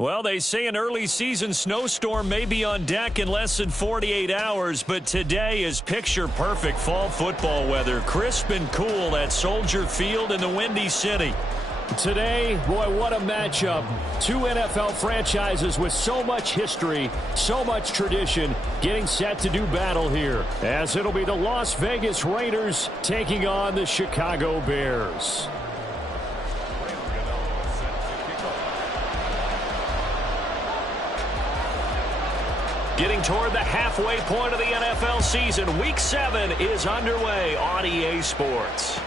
Well, they say an early season snowstorm may be on deck in less than 48 hours, but today is picture-perfect fall football weather. Crisp and cool at Soldier Field in the Windy City. Today, boy, what a matchup. Two NFL franchises with so much history, so much tradition, getting set to do battle here, as it'll be the Las Vegas Raiders taking on the Chicago Bears. Getting toward the halfway point of the NFL season, Week 7 is underway on EA Sports.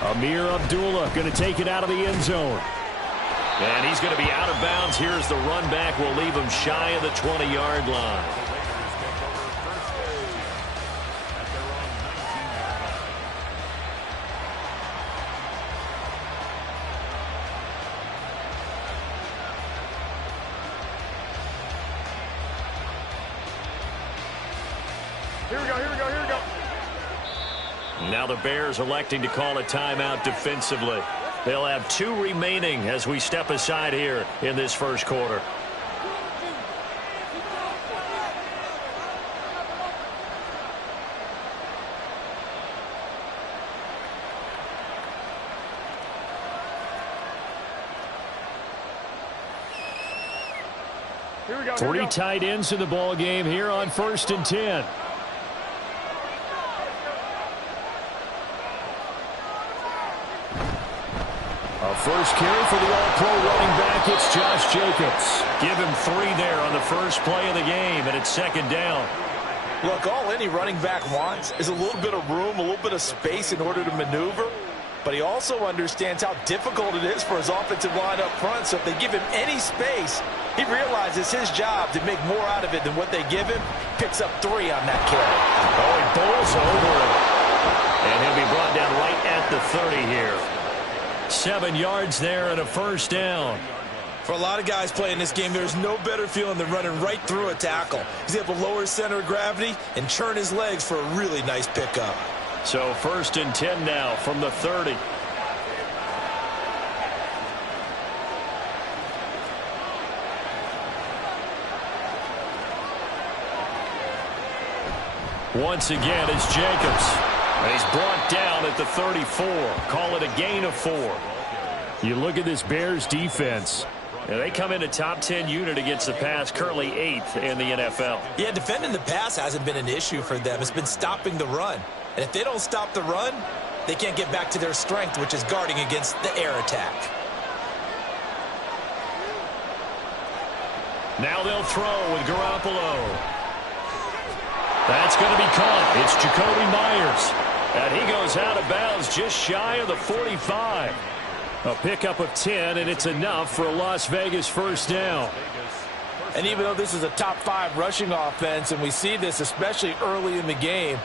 Amir Abdullah going to take it out of the end zone. And he's going to be out of bounds. Here's the run back. Will leave him shy of the 20-yard line. Here we go, here we go, here we go. Now the Bears electing to call a timeout defensively. They'll have 2 remaining as we step aside here in this first quarter. Here we go. 3 tight ends in the ball game here on 1st and 10. First carry for the All-Pro running back, it's Josh Jacobs. Give him 3 there on the first play of the game, and it's 2nd down. Look, all any running back wants is a little bit of room, a little bit of space in order to maneuver. But he also understands how difficult it is for his offensive line up front. So if they give him any space, he realizes his job to make more out of it than what they give him. Picks up 3 on that carry. Oh, he bowls over it. And he'll be brought down right at the 30 here. 7 yards there and a first down. For a lot of guys playing this game, there's no better feeling than running right through a tackle. He's able to lower his center of gravity and churn his legs for a really nice pickup. So 1st and 10 now from the 30. Once again, it's Jacobs. And he's brought down at the 34. Call it a gain of 4. You look at this Bears defense. And they come in a top 10 unit against the pass, currently 8th in the NFL. Yeah, defending the pass hasn't been an issue for them. It's been stopping the run. And if they don't stop the run, they can't get back to their strength, which is guarding against the air attack. Now they'll throw with Garoppolo. That's going to be caught. It's Jacoby Myers. And he goes out of bounds just shy of the 45. A pickup of 10, and it's enough for a Las Vegas first down. And even though this is a top 5 rushing offense, and we see this especially early in the game,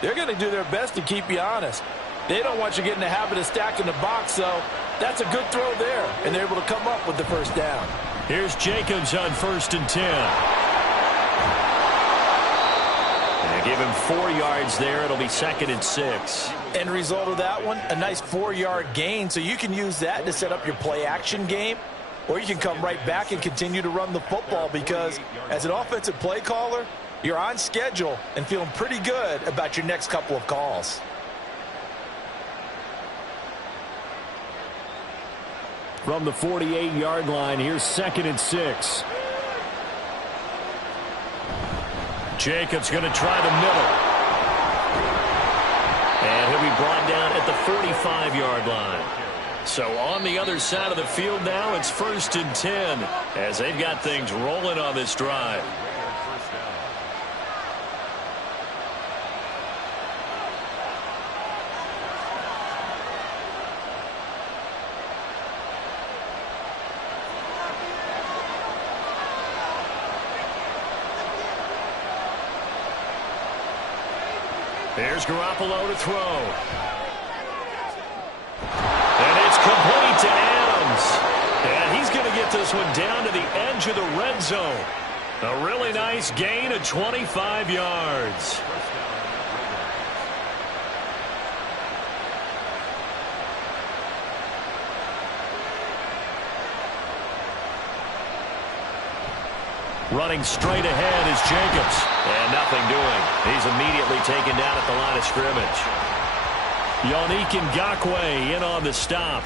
they're going to do their best to keep you honest. They don't want you getting the habit of stacking the box, so that's a good throw there, and they're able to come up with the first down. Here's Jacobs on 1st and 10. Give him 4 yards there. It'll be 2nd and 6. End result of that one, a nice 4-yard gain. So you can use that to set up your play-action game, or you can come right back and continue to run the football because as an offensive play caller, you're on schedule and feeling pretty good about your next couple of calls. From the 48-yard line, here's 2nd and 6. Jacobs going to try the middle. And he'll be brought down at the 45-yard line. So on the other side of the field now, it's 1st and 10 as they've got things rolling on this drive. There's Garoppolo to throw. And it's complete to Adams. And he's going to get this one down to the edge of the red zone. A really nice gain of 25 yards. Running straight ahead is Jacobs. And nothing doing. He's immediately taken down at the line of scrimmage. Yannick Ngakoue in on the stop.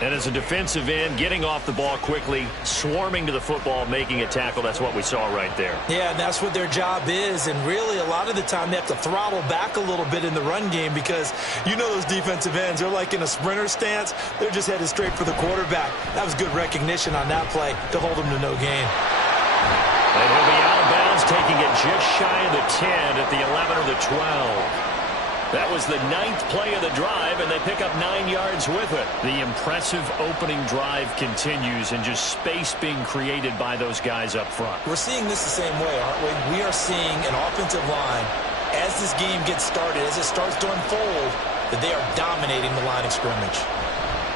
And as a defensive end, getting off the ball quickly, swarming to the football, making a tackle. That's what we saw right there. Yeah, and that's what their job is. And really, a lot of the time, they have to throttle back a little bit in the run game because you know those defensive ends, they're like in a sprinter stance. They're just headed straight for the quarterback. That was good recognition on that play to hold them to no gain. And he'll be out of bounds, taking it just shy of the 10 at the 11 or the 12. That was the 9th play of the drive, and they pick up 9 yards with it. The impressive opening drive continues, and just space being created by those guys up front. We're seeing this the same way, aren't we? We are seeing an offensive line, as this game gets started, as it starts to unfold, that they are dominating the line of scrimmage.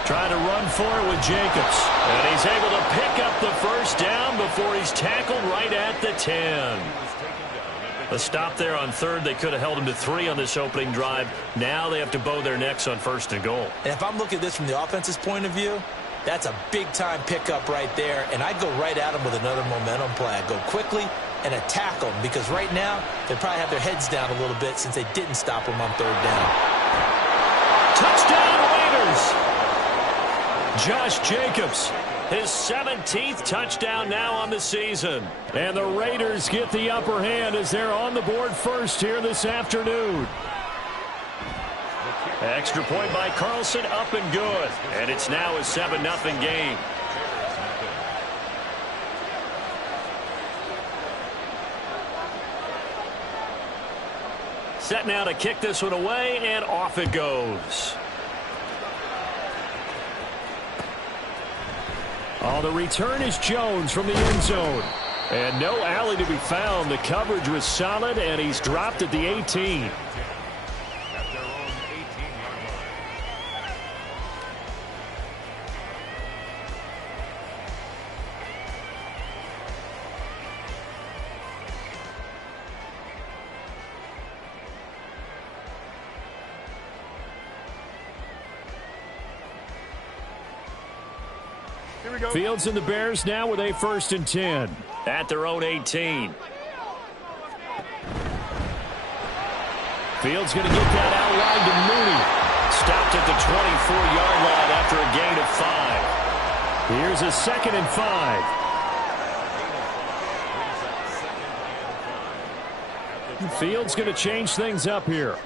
Trying to run for it with Jacobs. And he's able to pick up the first down before he's tackled right at the 10. A stop there on 3rd. They could have held him to 3 on this opening drive. Now they have to bow their necks on 1st and goal. And if I'm looking at this from the offense's point of view, that's a big-time pickup right there. And I'd go right at him with another momentum play. I'd go quickly and attack them because right now they probably have their heads down a little bit since they didn't stop him on 3rd down. Touchdown Raiders! Josh Jacobs. His 17th touchdown now on the season. And the Raiders get the upper hand as they're on the board first here this afternoon. Extra point by Carlson, up and good. And it's now a 7-0 game. Set now to kick this one away, and off it goes. Oh, the return is Jones from the end zone. And no alley to be found. The coverage was solid, and he's dropped at the 18. Fields and the Bears now with a 1st and 10. At their own 18. Fields going to get that out wide to Mooney. Stopped at the 24-yard line after a gain of 5. Here's a 2nd and 5. Fields going to change things up here.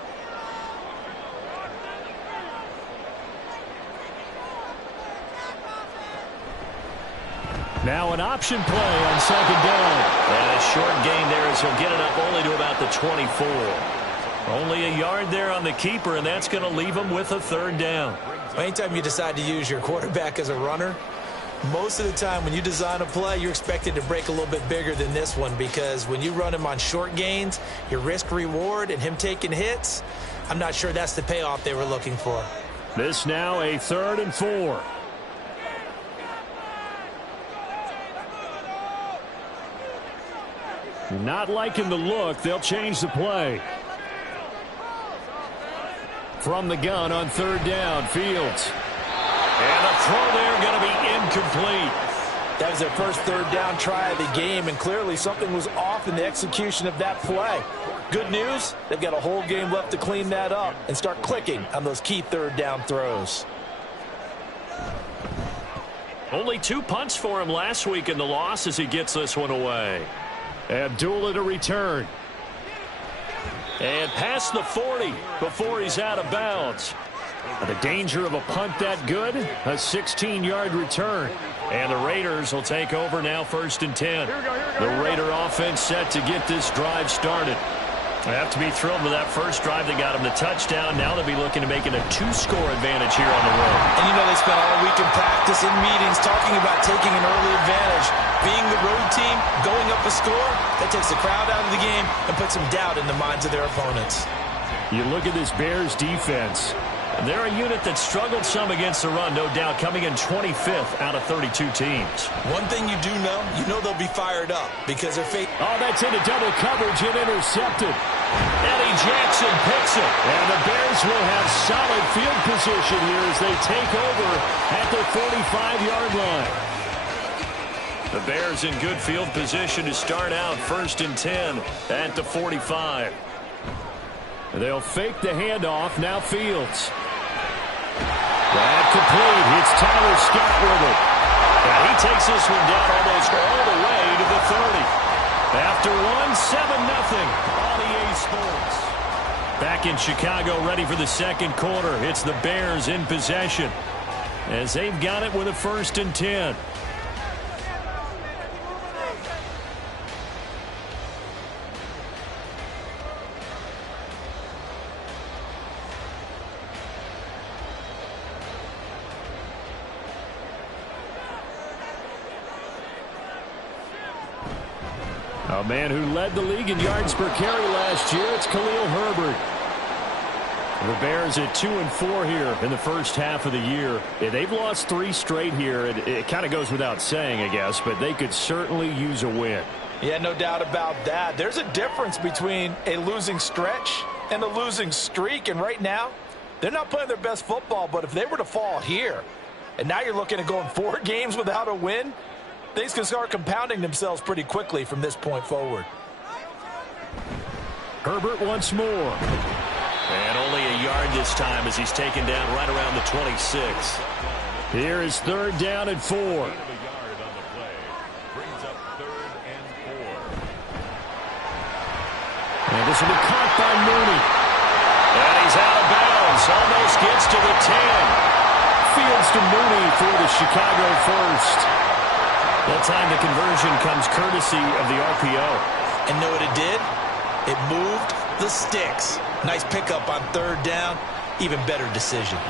Now an option play on 2nd down. And a short gain there as he'll get it up only to about the 24. Only a yard there on the keeper, and that's going to leave him with a 3rd down. Anytime you decide to use your quarterback as a runner, most of the time when you design a play, you're expected to break a little bit bigger than this one because when you run him on short gains, your risk-reward and him taking hits, I'm not sure that's the payoff they were looking for. This now a 3rd and 4. Not liking the look. They'll change the play. From the gun on 3rd down, Fields. And the throw there going to be incomplete. That was their first 3rd down try of the game, and clearly something was off in the execution of that play. Good news, they've got a whole game left to clean that up and start clicking on those key 3rd down throws. Only 2 punts for him last week in the loss as he gets this one away. Abdullah to return. And past the 40 before he's out of bounds. The danger of a punt that good, a 16-yard return. And the Raiders will take over now 1st and 10. The Raider offense set to get this drive started. They have to be thrilled with that first drive. They got him the touchdown. Now they'll be looking to make it a 2-score advantage here on the road. And you know they spent all week in practice, in meetings, talking about taking an early advantage. Being the road team, going up a score, that takes the crowd out of the game and puts some doubt in the minds of their opponents. You look at this Bears defense. They're a unit that struggled some against the run, no doubt, coming in 25th out of 32 teams. One thing you do know, they'll be fired up because they're Oh, that's into double coverage and intercepted. Eddie Jackson picks it. And the Bears will have solid field position here as they take over at the 45-yard line. The Bears in good field position to start out 1st and 10 at the 45. They'll fake the handoff. Now Fields. That complete. It's Tyler Scott with it. And he takes this one down almost all the way to the 30. After one, 7-0 on EA Sports. Back in Chicago, ready for the second quarter. It's the Bears in possession as they've got it with a 1st and 10. A man who led the league in yards per carry last year, it's Khalil Herbert. The Bears at 2-4 here in the first half of the year. Yeah, they've lost 3 straight here. It kind of goes without saying, I guess, but they could certainly use a win. Yeah, no doubt about that. There's a difference between a losing stretch and a losing streak, and right now, they're not playing their best football, but if they were to fall here, and now you're looking at going 4 games without a win, things can start compounding themselves pretty quickly from this point forward. Herbert once more. And only a yard this time as he's taken down right around the 26. Here is 3rd down and 4. And this will be caught by Mooney. And he's out of bounds. Almost gets to the 10. Fields to Mooney for the Chicago first. That time the conversion comes courtesy of the RPO. And know what it did? It moved the sticks. Nice pickup on 3rd down. Even better decision.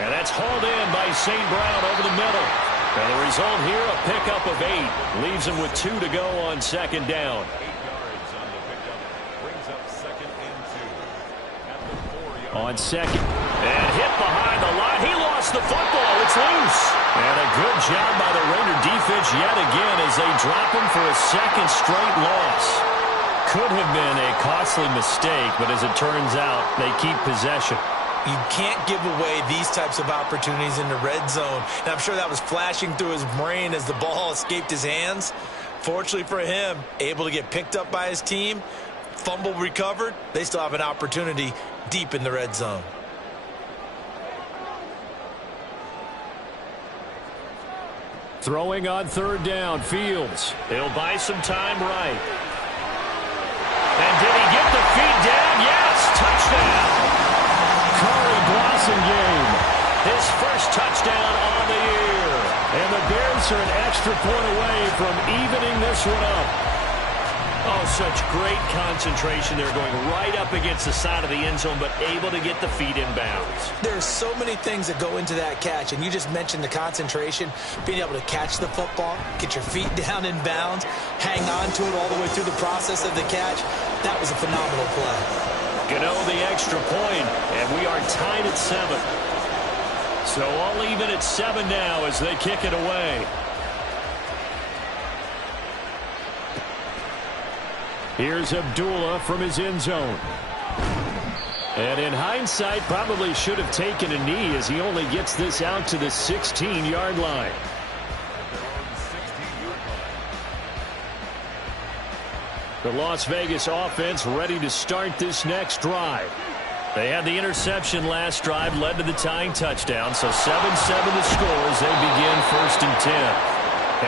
And that's hauled in by St. Brown over the middle. And the result here, a pickup of 8. Leaves him with 2 to go on 2nd down. On 2nd. And hit behind the line. He lost the football. It's loose. And a good job by the Raider defense yet again as they drop him for a 2nd straight loss. Could have been a costly mistake, but as it turns out, they keep possession. You can't give away these types of opportunities in the red zone. And I'm sure that was flashing through his brain as the ball escaped his hands. Fortunately for him, able to get picked up by his team, fumble recovered. They still have an opportunity deep in the red zone. Throwing on 3rd down, Fields. He'll buy some time right. And did he get the feet down? Yes, touchdown. Curry Blasingame. His first touchdown on the year. And the Bears are an extra point away from evening this one up. Oh, such great concentration. They're going right up against the side of the end zone, but able to get the feet in bounds. There's so many things that go into that catch, and you just mentioned the concentration, being able to catch the football, get your feet down in bounds, hang on to it all the way through the process of the catch. That was a phenomenal play. Gano the extra point, and we are tied at 7. So all even at 7 now as they kick it away. Here's Abdullah from his end zone. And in hindsight, probably should have taken a knee as he only gets this out to the 16-yard line. The Las Vegas offense ready to start this next drive. They had the interception last drive, led to the tying touchdown, so 7-7 the score as they begin 1st and 10.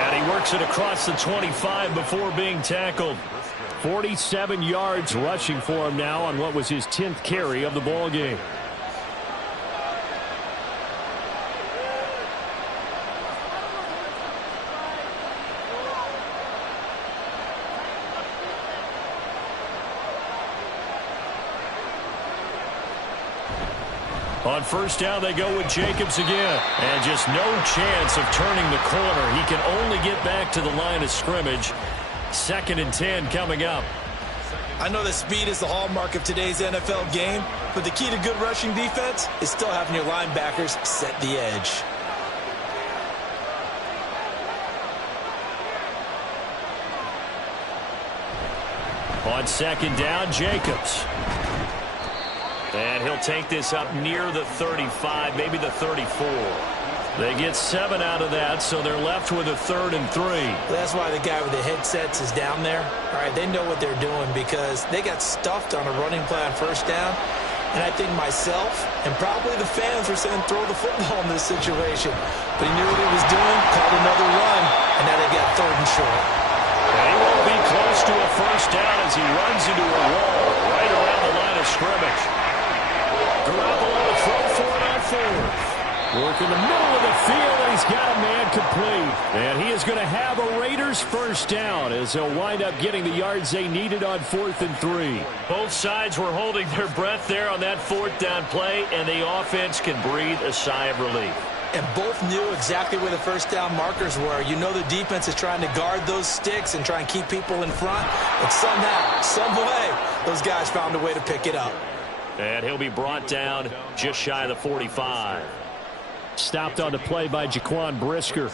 And he works it across the 25 before being tackled. 47 yards rushing for him now on what was his 10th carry of the ball game. On 1st down, they go with Jacobs again. And just no chance of turning the corner. He can only get back to the line of scrimmage. 2nd and 10 coming up. I know that speed is the hallmark of today's NFL game, but the key to good rushing defense is still having your linebackers set the edge. On 2nd down, Jacobs. And he'll take this up near the 35, maybe the 34. They get 7 out of that, so they're left with a 3rd and 3. That's why the guy with the headsets is down there. All right, they know what they're doing because they got stuffed on a running play on 1st down. And I think myself and probably the fans were saying throw the football in this situation. But he knew what he was doing, called another run, and now they got 3rd and short. He won't be close to a 1st down as he runs into a wall right around the line of scrimmage. Garoppolo to throw for it on 4th. Work in the middle of the field, and he's got a man complete. And he is going to have a Raiders 1st down as they'll wind up getting the yards they needed on 4th and 3. Both sides were holding their breath there on that 4th down play, and the offense can breathe a sigh of relief. And both knew exactly where the 1st down markers were. You know the defense is trying to guard those sticks and try and keep people in front. But somehow, some way, those guys found a way to pick it up. And he'll be brought down just shy of the 45. Stopped on the play by Jaquan Brisker.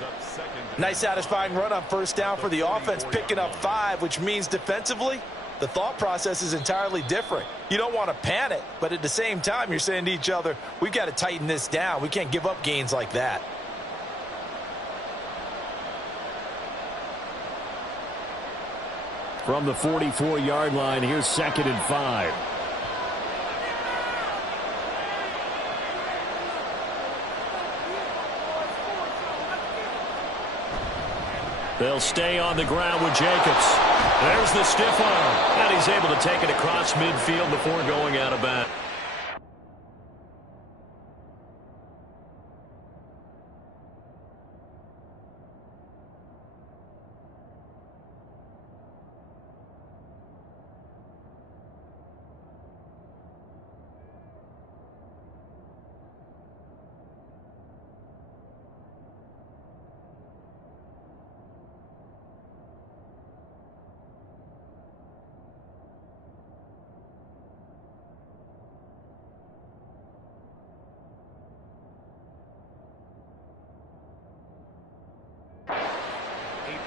Nice satisfying run on 1st down for the offense, picking up 5, which means defensively, the thought process is entirely different. You don't want to panic, but at the same time, you're saying to each other, we've got to tighten this down. We can't give up gains like that. From the 44-yard line, here's 2nd and 5. They'll stay on the ground with Jacobs. There's the stiff arm. And he's able to take it across midfield before going out of bounds.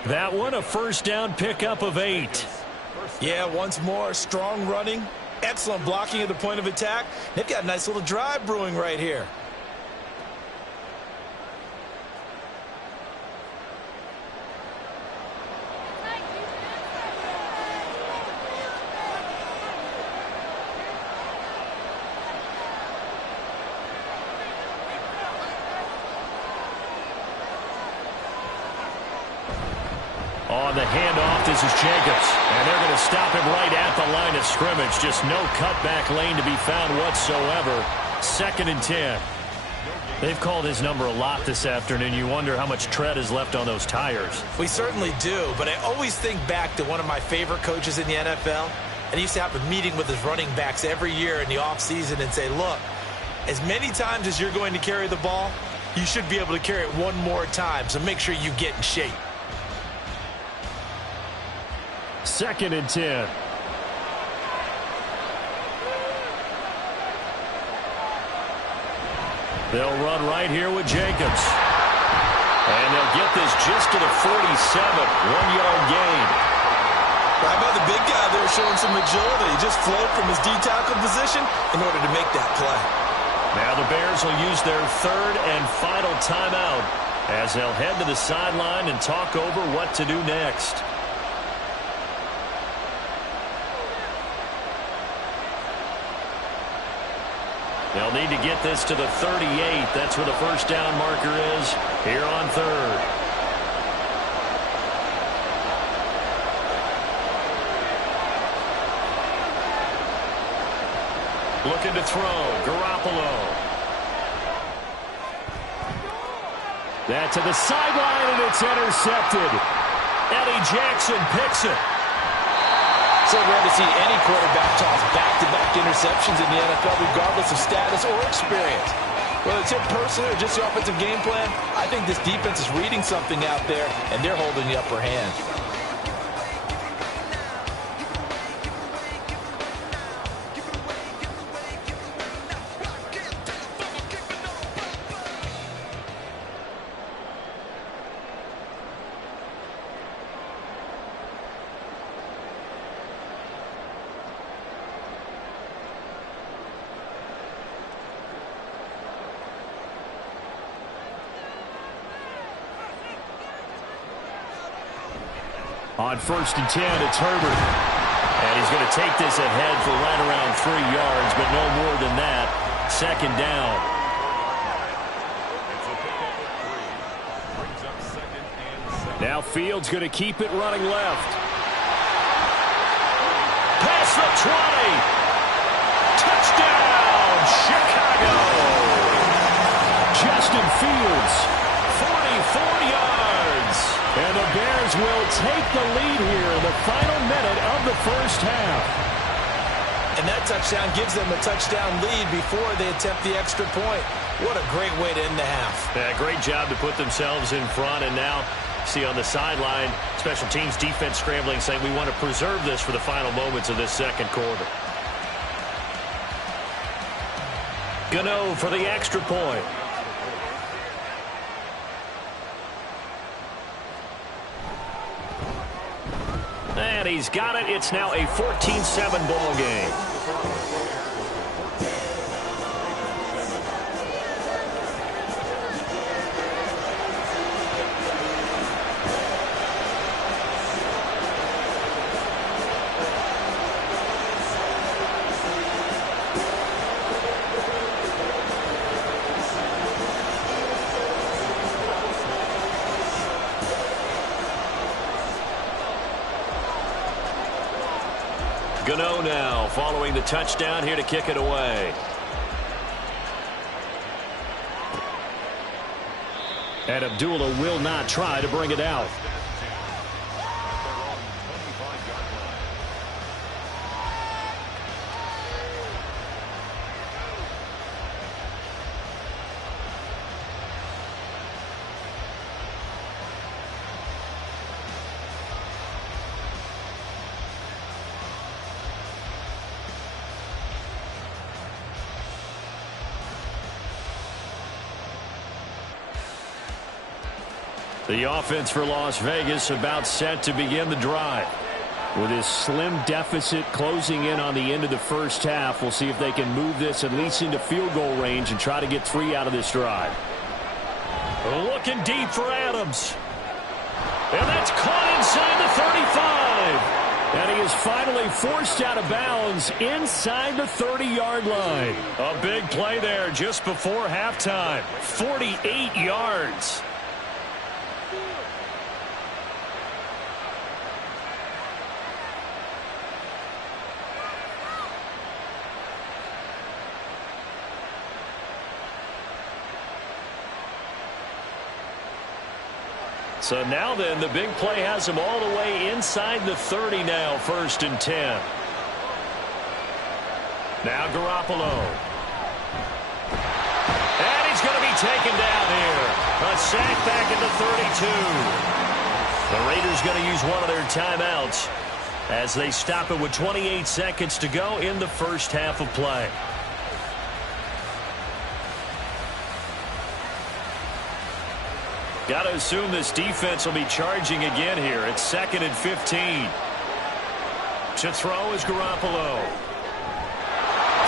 That one, a 1st down pickup of 8. Yeah, once more, strong running, excellent blocking at the point of attack. They've got a nice little drive brewing right here. On the handoff, this is Jacobs. And they're going to stop him right at the line of scrimmage. Just no cutback lane to be found whatsoever. 2nd and 10. They've called his number a lot this afternoon. You wonder how much tread is left on those tires. We certainly do, but I always think back to one of my favorite coaches in the NFL. And he used to have a meeting with his running backs every year in the offseason and say, look, as many times as you're going to carry the ball, you should be able to carry it one more time. So make sure you get in shape. 2nd and 10. They'll run right here with Jacobs. And they'll get this just to the 47. 1-yard gain. How about the big guy there showing some agility? Just flowed from his D-tackle position in order to make that play. Now the Bears will use their 3rd and final timeout as they'll head to the sideline and talk over what to do next. They'll need to get this to the 38. That's where the 1st down marker is here on 3rd. Looking to throw. Garoppolo. That to the sideline, and it's intercepted. Eddie Jackson picks it. So rare to see any quarterback toss back-to-back interceptions in the NFL, regardless of status or experience. Whether it's him personally or just the offensive game plan, I think this defense is reading something out there, and they're holding the upper hand. On 1st and 10, it's Herbert. And he's going to take this ahead for right around 3 yards, but no more than that. 2nd down. Now Fields going to keep it running left. Past the 20. Touchdown, Chicago. Justin Fields, 44 yards. And the Bears will take the lead here in the final minute of the first half. And that touchdown gives them a touchdown lead before they attempt the extra point. What a great way to end the half. Yeah, great job to put themselves in front, and now see on the sideline, special teams defense scrambling, saying we want to preserve this for the final moments of this second quarter. Gano for the extra point. And he's got it. It's now a 14-7 ball game. Gano now following the touchdown here to kick it away. And Abdullah will not try to bring it out. The offense for Las Vegas about set to begin the drive. With his slim deficit closing in on the end of the first half, we'll see if they can move this at least into field goal range and try to get 3 out of this drive. Looking deep for Adams. And that's caught inside the 35. And he is finally forced out of bounds inside the 30-yard line. A big play there just before halftime. 48 yards. So now then, the big play has him all the way inside the 30 now, 1st and 10. Now Garoppolo. And he's going to be taken down here. A sack back at the 32. The Raiders going to use one of their timeouts as they stop it with 28 seconds to go in the first half of play. Got to assume this defense will be charging again here. It's 2nd and 15. To throw is Garoppolo.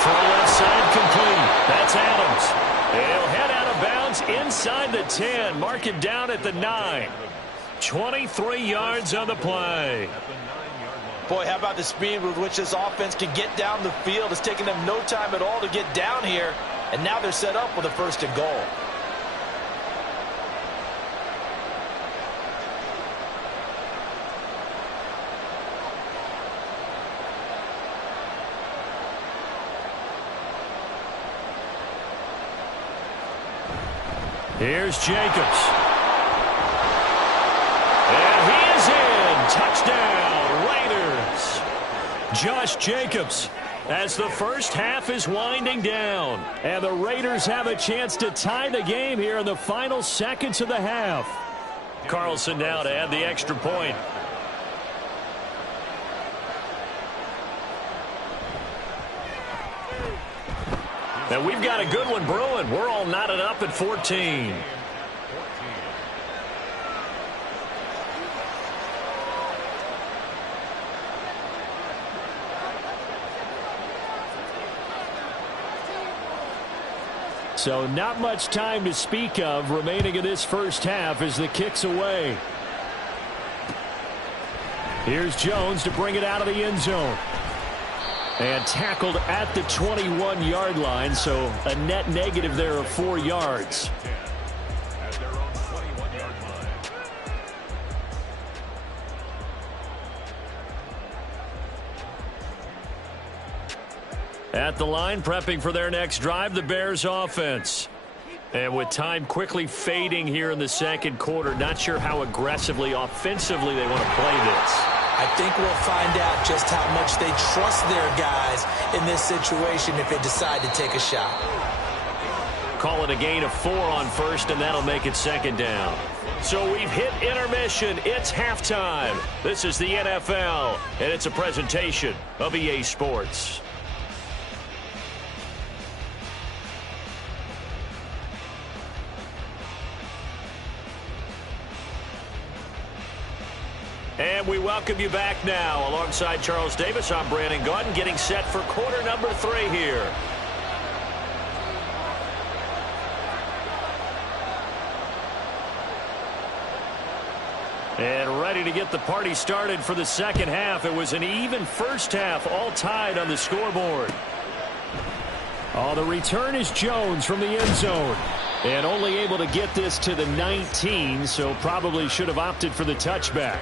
For a left side complete. That's Adams. He'll head out of bounds inside the 10. Mark him down at the 9. 23 yards on the play. Boy, how about the speed with which this offense can get down the field? It's taking them no time at all to get down here. And now they're set up with a 1st and goal. Here's Jacobs. And he is in. Touchdown, Raiders. Josh Jacobs as the first half is winding down. And the Raiders have a chance to tie the game here in the final seconds of the half. Carlson now to add the extra point. And we've got a good one brewing. We're all knotted up at 14. So not much time to speak of remaining in this first half as the kick's away. Here's Jones to bring it out of the end zone. And tackled at the 21-yard line, so a net negative there of 4 yards. At the line, prepping for their next drive, the Bears offense. And with time quickly fading here in the second quarter, not sure how aggressively, offensively they want to play this. I think we'll find out just how much they trust their guys in this situation if they decide to take a shot. Call it a gain of 4 on first, and that'll make it second down. So we've hit intermission. It's halftime. This is the NFL, and it's a presentation of EA Sports. And we welcome you back now. Alongside Charles Davis, I'm Brandon Gaudin, getting set for quarter number 3 here. And ready to get the party started for the second half. It was an even first half, all tied on the scoreboard. Oh, the return is Jones from the end zone. And only able to get this to the 19, so probably should have opted for the touchback.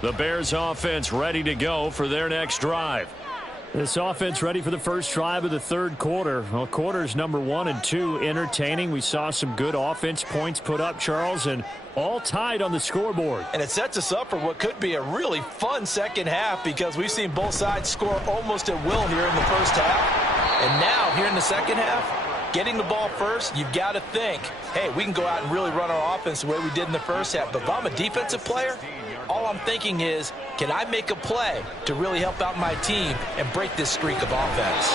The Bears offense ready to go for their next drive. This offense ready for the first drive of the third quarter. Well, quarters number 1 and 2 entertaining. We saw some good offense points put up, Charles, and all tied on the scoreboard. And it sets us up for what could be a really fun second half because we've seen both sides score almost at will here in the first half. And now, here in the second half, getting the ball first, you've got to think, hey, we can go out and really run our offense the way we did in the first half. But if I'm a defensive player, all I'm thinking is, can I make a play to really help out my team and break this streak of offense?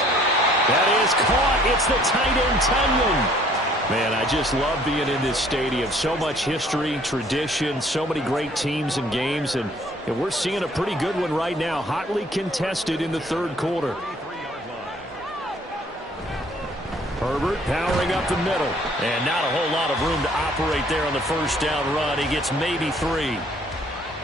That is caught. It's the tight end, Tunyon. Man, I just love being in this stadium. So much history, tradition, so many great teams and games, and we're seeing a pretty good one right now, hotly contested in the third quarter. Herbert powering up the middle. And not a whole lot of room to operate there on the first down run. He gets maybe 3.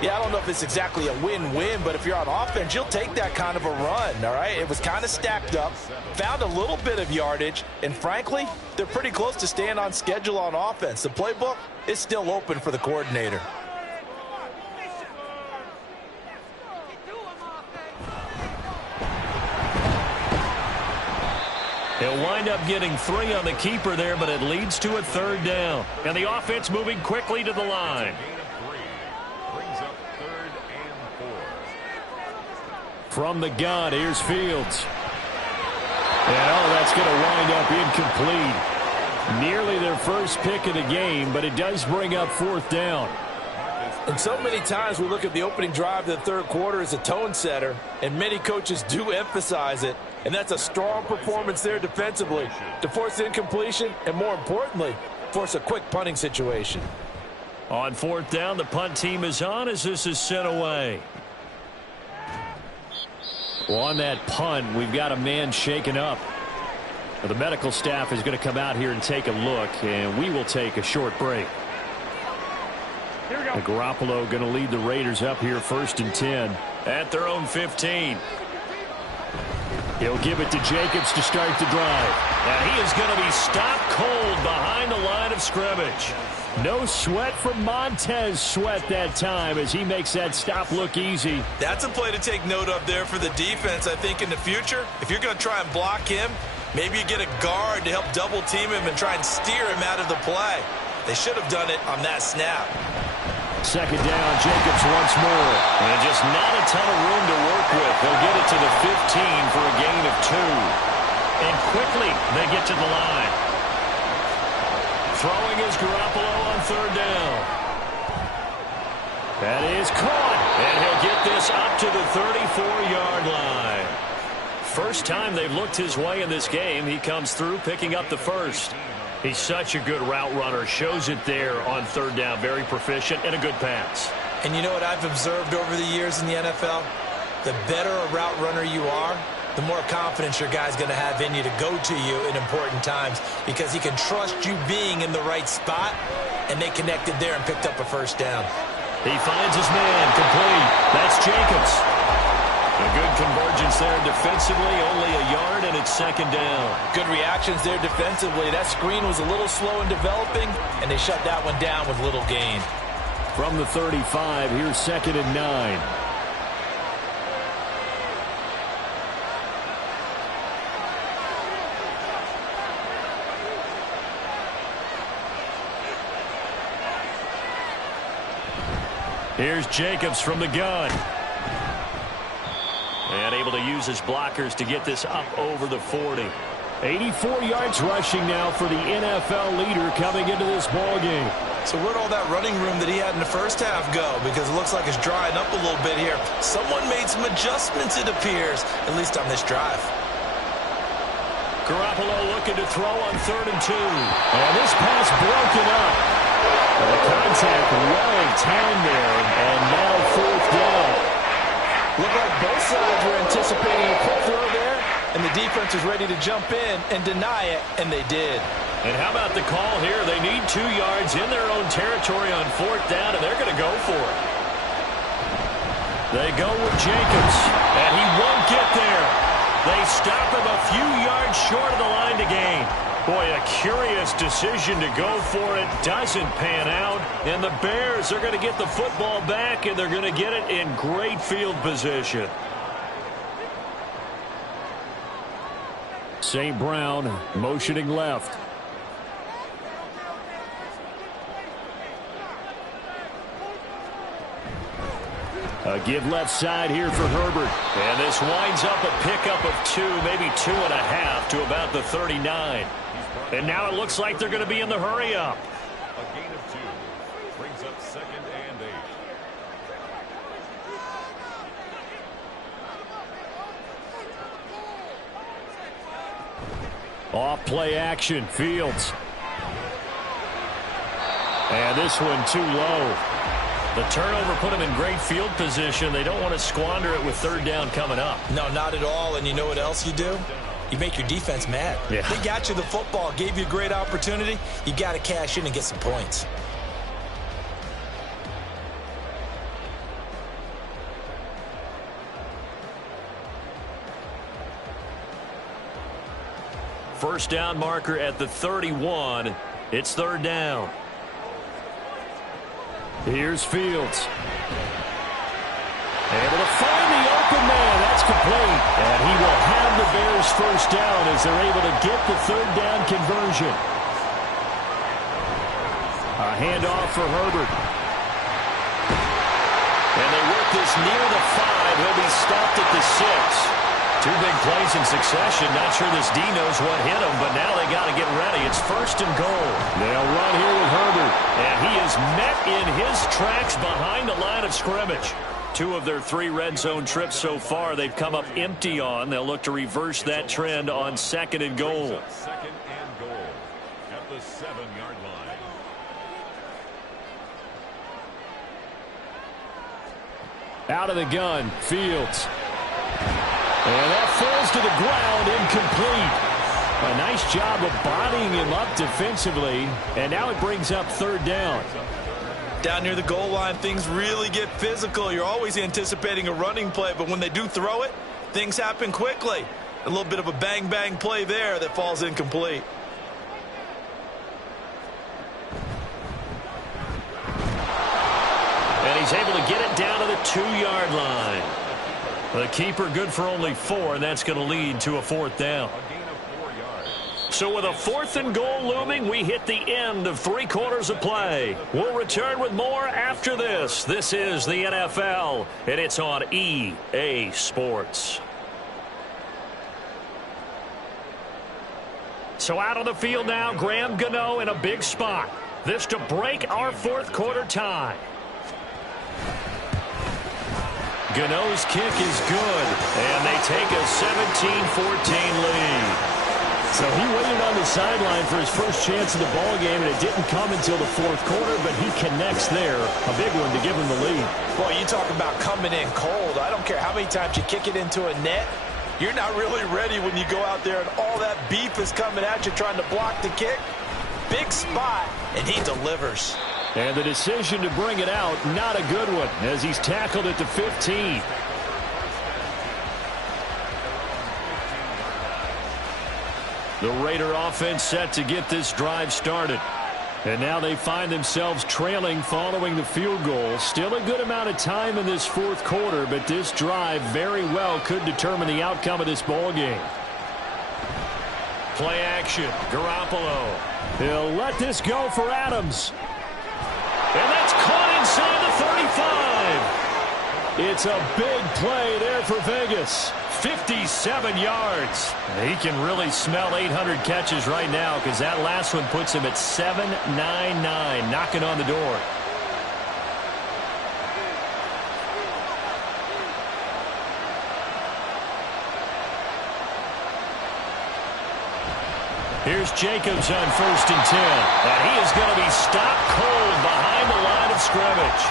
Yeah, I don't know if it's exactly a win-win, but if you're on offense, you'll take that kind of a run, all right? It was kind of stacked up, found a little bit of yardage, and frankly, they're pretty close to staying on schedule on offense. The playbook is still open for the coordinator. He'll wind up getting 3 on the keeper there, but it leads to a third down. And the offense moving quickly to the line. From the gun, here's Fields. And, that's going to wind up incomplete. Nearly their first pick of the game, but it does bring up fourth down. And so many times we look at the opening drive of the third quarter as a tone setter, and many coaches do emphasize it, and that's a strong performance there defensively to force incompletion and, more importantly, force a quick punting situation. On fourth down, the punt team is on as this is sent away. Well, on that punt, we've got a man shaken up. The medical staff is going to come out here and take a look, and we will take a short break. Here we go. Garoppolo going to lead the Raiders up here first and 10. At their own 15. He'll give it to Jacobs to start the drive. And he is going to be stopped cold behind the line of scrimmage. No sweat from Montez Sweat that time as he makes that stop look easy. That's a play to take note of there for the defense. I think in the future, if you're going to try and block him, maybe you get a guard to help double team him and try and steer him out of the play. They should have done it on that snap. Second down, Jacobs once more. And just not a ton of room to work with. They'll get it to the 15 for a gain of 2. And quickly they get to the line. Throwing is Garoppolo on third down. That is caught. And he'll get this up to the 34-yard line. First time they've looked his way in this game. He comes through picking up the first. He's such a good route runner. Shows it there on third down. Very proficient and a good pass. And you know what I've observed over the years in the NFL? The better a route runner you are, the more confidence your guy's going to have in you to go to you in important times because he can trust you being in the right spot, and they connected there and picked up a first down. He finds his man, complete. That's Jacobs. A good convergence there defensively, only a yard, and it's second down. Good reactions there defensively. That screen was a little slow in developing, and they shut that one down with little gain. From the 35, here's 2nd and 9. Here's Jacobs from the gun. And able to use his blockers to get this up over the 40. 84 yards rushing now for the NFL leader coming into this ballgame. So where'd all that running room that he had in the first half go? Because it looks like it's drying up a little bit here. Someone made some adjustments, it appears, at least on this drive. Garoppolo looking to throw on 3rd and 2. And this pass broken up. The contact well in time there, and now 4th down. Looked like both sides were anticipating a quick throw there, and the defense was ready to jump in and deny it, and they did. And how about the call here? They need 2 yards in their own territory on 4th down, and they're going to go for it. They go with Jacobs, and he won't get there. They stop him a few yards short of the line to gain. Boy, a curious decision to go for it. Doesn't pan out. And the Bears are going to get the football back, and they're going to get it in great field position. St. Brown motioning left. A give left side here for Herbert. And this winds up a pickup of 2, maybe 2.5 to about the 39. And now it looks like they're going to be in the hurry up. A gain of 2 brings up 2nd and 8. Off play action, Fields. And this one too low. The turnover put them in great field position. They don't want to squander it with 3rd down coming up. No, not at all. And you know what else you do? You make your defense mad. Yeah. They got you the football, gave you a great opportunity. You got to cash in and get some points. First down marker at the 31. It's 3rd down. Here's Fields. Able to find the open man. That's complete. And he will have the Bears first down as they're able to get the 3rd down conversion. A handoff for Herbert. And they work this near the 5. He'll be stopped at the 6. 2 big plays in succession. Not sure this D knows what hit him, but now they got to get ready. It's 1st and goal. They'll run here with Herbert. And he is met in his tracks behind the line of scrimmage. 2 of their 3 red zone trips so far they've come up empty on. They'll look to reverse that trend on 2nd and goal. 2nd and goal at the 7-yard line. Out of the gun, Fields. And that falls to the ground, incomplete. A nice job of bodying him up defensively. And now it brings up 3rd down. Down near the goal line, things really get physical. You're always anticipating a running play, but when they do throw it, things happen quickly. A little bit of a bang-bang play there that falls incomplete. And he's able to get it down to the 2-yard line. The keeper good for only 4, and that's going to lead to a 4th down. A gain of 4 yards. So with a 4th and goal looming, we hit the end of 3 quarters of play. We'll return with more after this. This is the NFL, and it's on EA Sports. So out on the field now, Graham Gano in a big spot. This to break our 4th quarter tie. Gano's kick is good, and they take a 17-14 lead. So he waited on the sideline for his first chance of the ball game, and it didn't come until the 4th quarter, but he connects there. A big one to give him the lead. Boy, you talk about coming in cold. I don't care how many times you kick it into a net. You're not really ready when you go out there and all that beef is coming at you trying to block the kick. Big spot, and he delivers. And the decision to bring it out, not a good one, as he's tackled at the 15. The Raider offense set to get this drive started. And now they find themselves trailing following the field goal. Still a good amount of time in this fourth quarter, but this drive very well could determine the outcome of this ball game. Play action. Garoppolo. He'll let this go for Adams. And that's caught inside the 35. It's a big play there for Vegas. 57 yards. He can really smell 800 catches right now because that last one puts him at 799, knocking on the door. Here's Jacobs on 1st and 10. And he is going to be stopped cold behind the line of scrimmage.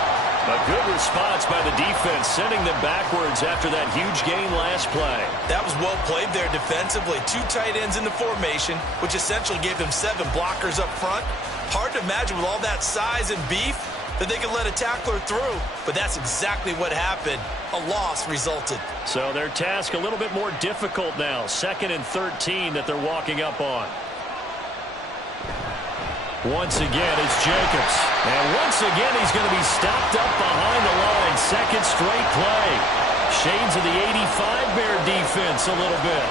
A good response by the defense, sending them backwards after that huge gain last play. That was well played there defensively. 2 tight ends in the formation, which essentially gave them 7 blockers up front. Hard to imagine with all that size and beef that they could let a tackler through. But that's exactly what happened. A loss resulted. So their task a little bit more difficult now. 2nd and 13 that they're walking up on. Once again, it's Jacobs. And once again, he's going to be stopped up behind the line. 2nd straight play. Shades of the 85 Bear defense a little bit.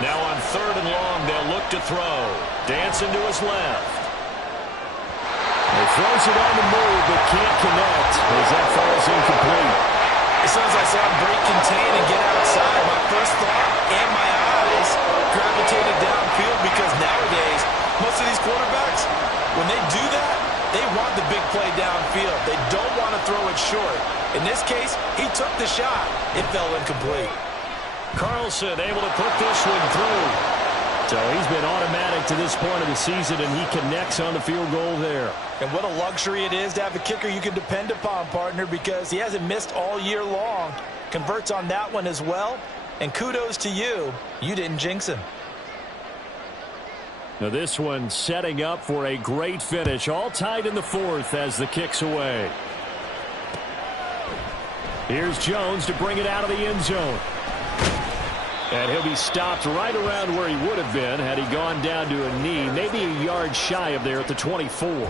Now on 3rd and long, they'll look to throw. Dancing to his left. He throws it on the move, but can't connect as that falls incomplete. As soon as I saw him break contain and get outside, my first thought and my eyes gravitated downfield because nowadays, most of these quarterbacks, when they do that, they want the big play downfield. They don't want to throw it short. In this case, he took the shot. It fell incomplete. Carlson able to put this one through. So he's been automatic to this point of the season, and he connects on the field goal there. And what a luxury it is to have a kicker you can depend upon, partner, because he hasn't missed all year long. Converts on that one as well. And kudos to you. You didn't jinx him. Now this one setting up for a great finish. All tied in the 4th as the kick's away. Here's Jones to bring it out of the end zone. And he'll be stopped right around where he would have been had he gone down to a knee. Maybe a yard shy of there at the 24.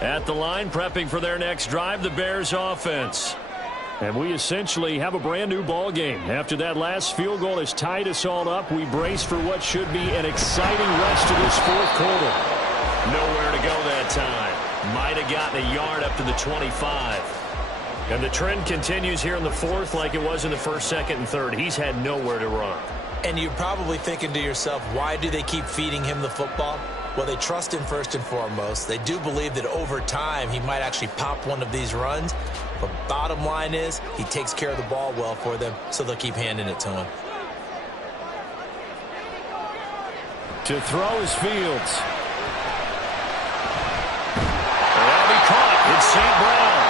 At the line, prepping for their next drive, the Bears offense. And we essentially have a brand new ball game. After that last field goal has tied us all up, we brace for what should be an exciting rest of this 4th quarter. Nowhere to go that time. Might have gotten a yard up to the 25. And the trend continues here in the 4th like it was in the 1st, 2nd, and 3rd. He's had nowhere to run. And you're probably thinking to yourself, why do they keep feeding him the football? Well, they trust him first and foremost. They do believe that over time he might actually pop one of these runs. But bottom line is he takes care of the ball well for them, so they'll keep handing it to him. To throw is Fields. That'll be caught. It's St. Brown.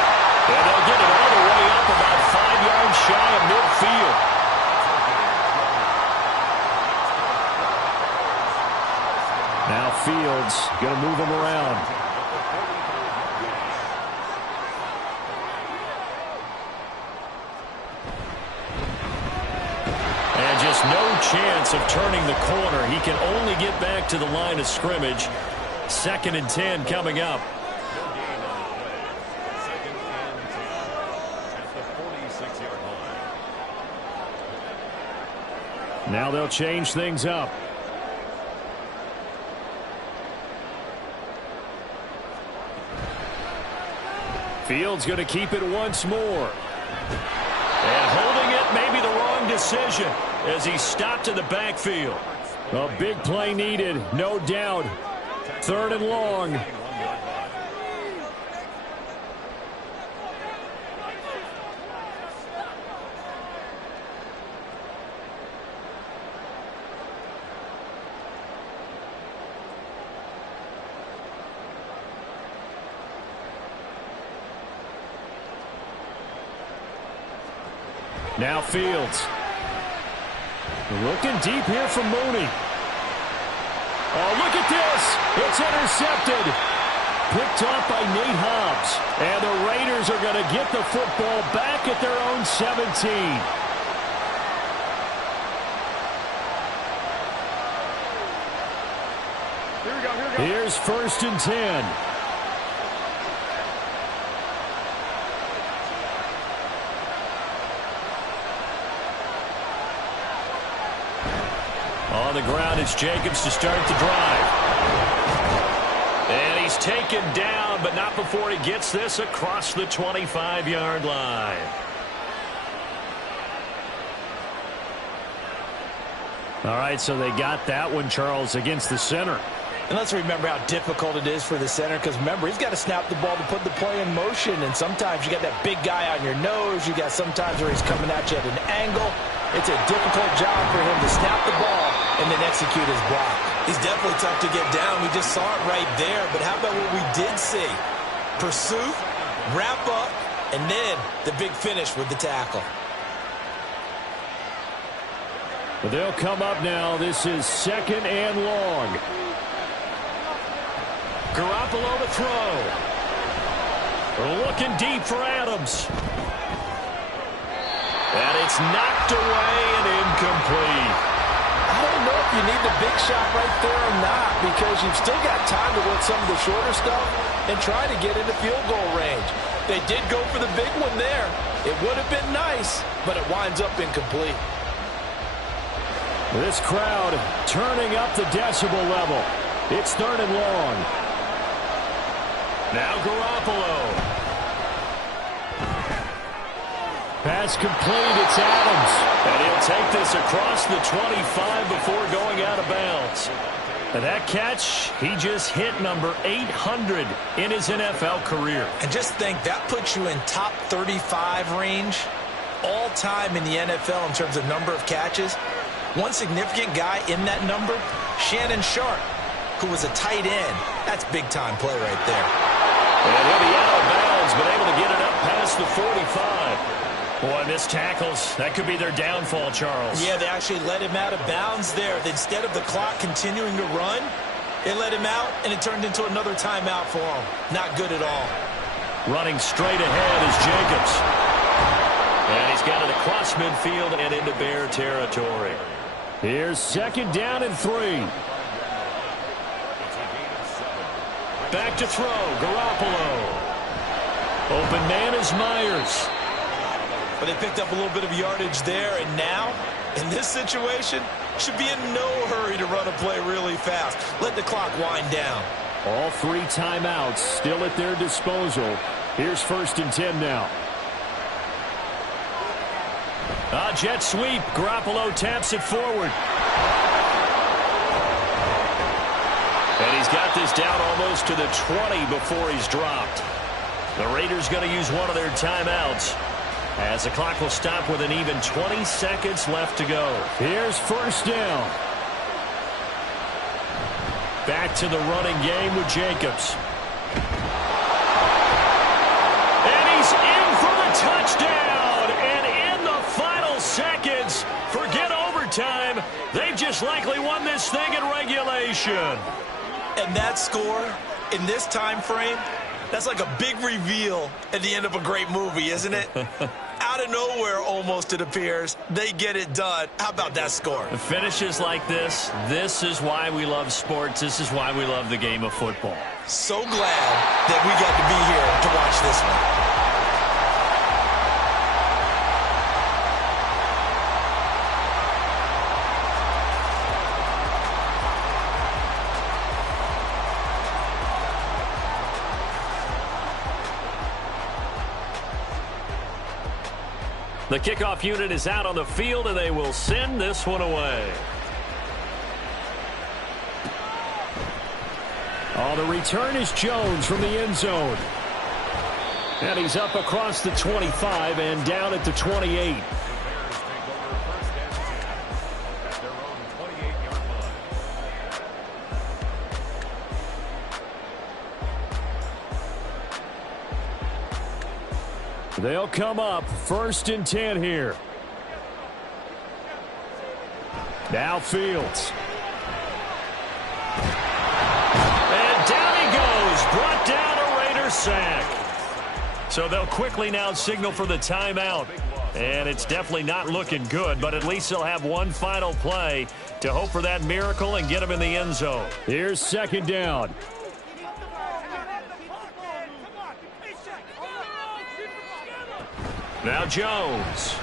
And they'll get it all the way up about 5 yards shy of midfield. Now Fields going to move him around. And just no chance of turning the corner. He can only get back to the line of scrimmage. 2nd and 10 coming up. Now they'll change things up. Fields going to keep it once more. And holding it may be the wrong decision as he stopped in the backfield. A big play needed, no doubt. 3rd and long. Now Fields. Looking deep here from Mooney. Oh, look at this. It's intercepted. Picked off by Nate Hobbs. And the Raiders are going to get the football back at their own 17. Here we go. Here's 1st and 10. On the ground, it's Jacobs to start the drive. And he's taken down, but not before he gets this across the 25-yard line. All right, so they got that one, Charles, against the center. And let's remember how difficult it is for the center, because remember, he's got to snap the ball to put the play in motion, and sometimes you got that big guy on your nose. You got sometimes where he's coming at you at an angle. It's a difficult job for him to snap the ball and then execute his block. He's definitely tough to get down. We just saw it right there, but how about what we did see? Pursuit, wrap up, and then the big finish with the tackle. But they'll come up now. This is 2nd and long. Garoppolo to throw. Looking deep for Adams. And it's knocked away and incomplete. I don't know if you need the big shot right there or not, because you've still got time to work some of the shorter stuff and try to get into field goal range. They did go for the big one there. It would have been nice, but it winds up incomplete. This crowd turning up the decibel level. It's 3rd and long. Now Garoppolo. Pass complete. It's Adams. And he'll take this across the 25 before going out of bounds. And that catch, he just hit number 800 in his NFL career. And just think, that puts you in top 35 range all time in the NFL in terms of number of catches. One significant guy in that number, Shannon Sharp, who was a tight end. That's big-time play right there. And he'll be out of bounds, but able to get it up past the 45. Boy, missed tackles. That could be their downfall, Charles. Yeah, they actually let him out of bounds there. Instead of the clock continuing to run, they let him out, and it turned into another timeout for him. Not good at all. Running straight ahead is Jacobs. And he's got it across midfield and into Bear territory. Here's 2nd down and 3. Back to throw, Garoppolo. Open man is Myers. But they picked up a little bit of yardage there, and now, in this situation, should be in no hurry to run a play really fast. Let the clock wind down. All 3 timeouts still at their disposal. Here's 1st and 10 now. Jet sweep. Garoppolo taps it forward. And he's got this down almost to the 20 before he's dropped. The Raiders going to use one of their timeouts, as the clock will stop with an even 20 seconds left to go. Here's 1st down. Back to the running game with Jacobs. And he's in for the touchdown. And in the final seconds, forget overtime. They've just likely won this thing in regulation. And that score in this time frame, that's like a big reveal at the end of a great movie, isn't it? Out of nowhere, almost, it appears. They get it done. How about that score? Finishes like this is why we love sports. This is why we love the game of football. So glad that we got to be here to watch this one. The kickoff unit is out on the field, and they will send this one away. Oh, the return is Jones from the end zone. And he's up across the 25 and down at the 28. They'll come up 1st and 10 here. Now Fields. And down he goes. Brought down a Raiders sack. So they'll quickly now signal for the timeout. And it's definitely not looking good, but at least they'll have one final play to hope for that miracle and get them in the end zone. Here's second down. Now Jones.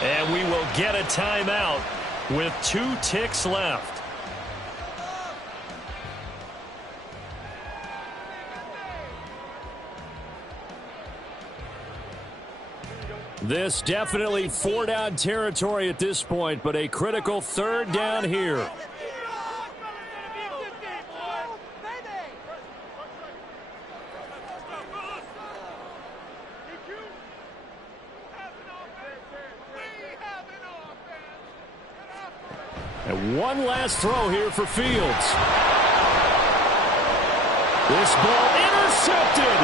And we will get a timeout with 2 ticks left. This definitely 4-down territory at this point, but a critical 3rd down here. And one last throw here for Fields. This ball intercepted.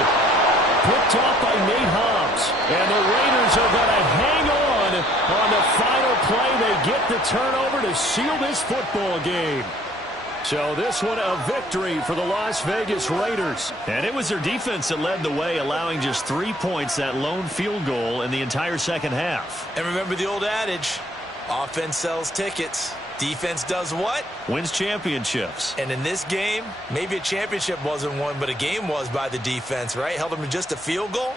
Picked off by Nate Hobbs. And the Raiders are going to hang on the final play. They get the turnover to seal this football game. So this one a victory for the Las Vegas Raiders. And it was their defense that led the way, allowing just 3 points, that lone field goal in the entire second half. And remember the old adage, offense sells tickets. Defense does what? Wins championships. And in this game, maybe a championship wasn't won, but a game was by the defense, right? Held them to just a field goal.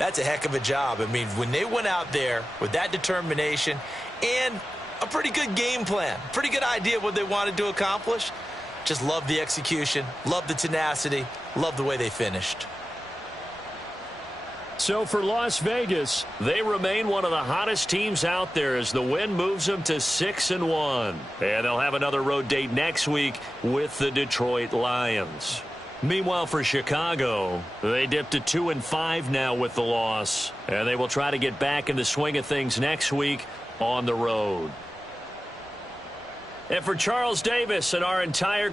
That's a heck of a job. I mean, when they went out there with that determination and a pretty good game plan, pretty good idea what they wanted to accomplish, just love the execution, love the tenacity, love the way they finished. So for Las Vegas, they remain one of the hottest teams out there as the win moves them to 6-1. And they'll have another road date next week with the Detroit Lions. Meanwhile, for Chicago, they dipped to 2-5 now with the loss. And they will try to get back in the swing of things next week on the road. And for Charles Davis and our entire